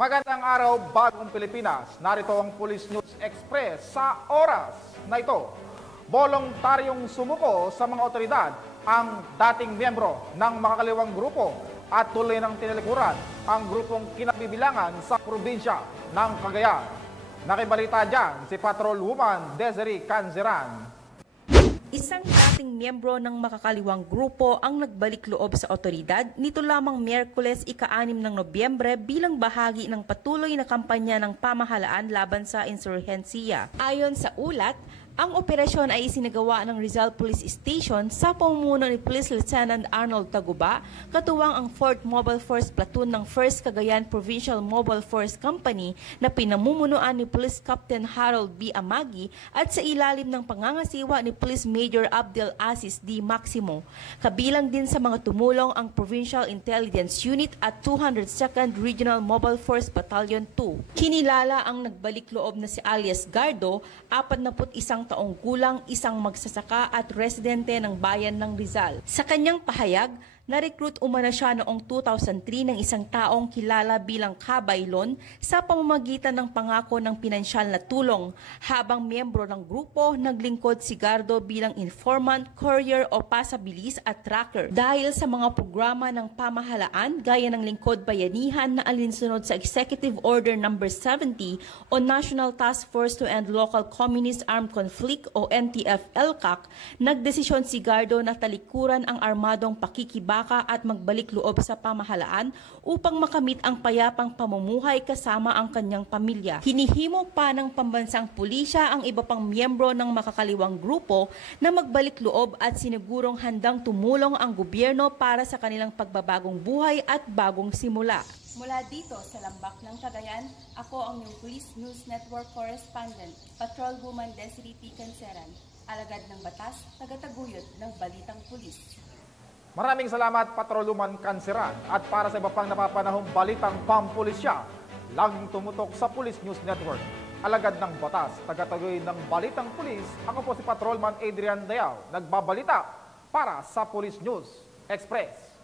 Magandang araw, bagong Pilipinas. Narito ang Police News Express sa oras na ito. Voluntaryong sumuko sa mga otoridad ang dating miyembro ng makakaliwang grupo at tuloy ng tinalikuran ang grupong kinabibilangan sa probinsya ng Cagayan. Nakibalita dyan si Patrolwoman Desiree Canseran. Isang dating miyembro ng makakaliwang grupo ang nagbalik loob sa otoridad nito lamang Miyerkules ika-6 ng Nobyembre bilang bahagi ng patuloy na kampanya ng pamahalaan laban sa insurhensiya. Ayon sa ulat, ang operasyon ay isinagawa ng Rizal Police Station sa pamumuno ni Police Lieutenant Arnold Taguba, katuwang ang 4th Mobile Force Platoon ng 1st Cagayan Provincial Mobile Force Company na pinamumunuan ni Police Captain Harold B. Amagi at sa ilalim ng pangangasiwa ni Police Major Abdel Aziz D. Maximo. Kabilang din sa mga tumulong ang Provincial Intelligence Unit at 202nd Regional Mobile Force Battalion 2. Kinilala ang nagbalik loob na si alias Gardo, 41 taong gulang, isang magsasaka at residente ng bayan ng Rizal. Sa kanyang pahayag, na-recruit umano siya noong 2003 ng isang taong kilala bilang Kabaylon sa pamamagitan ng pangako ng pinansyal na tulong. Habang miyembro ng grupo, naglingkod si Gardo bilang informant, courier o pasabilis at tracker. Dahil sa mga programa ng pamahalaan gaya ng lingkod bayanihan na alinsunod sa Executive Order No. 70 o National Task Force to End Local Communist Armed Conflict o NTF-ELCAC, nagdesisyon si Gardo na talikuran ang armadong pakikibaka at magbalik loob sa pamahalaan upang makamit ang payapang pamumuhay kasama ang kanyang pamilya. Hinihimo pa ng pambansang pulisya ang iba pang miyembro ng makakaliwang grupo na magbalik loob at sinigurong handang tumulong ang gobyerno para sa kanilang pagbabagong buhay at bagong simula. Mula dito sa Lambak ng Cagayan, ako ang New Police News Network Correspondent, Patrolwoman Desiree P. Canseran, alagad ng batas, tagataguyod ng Balitang Pulis. Maraming salamat, Patrolwoman Canseran. At para sa iba pang napapanahong balitang pampulisya, laging tumutok sa Police News Network. Alagad ng batas, tagataguyod ng Balitang Pulis, ako po si Patrolman Adrian Dayao, nagbabalita para sa Police News Express.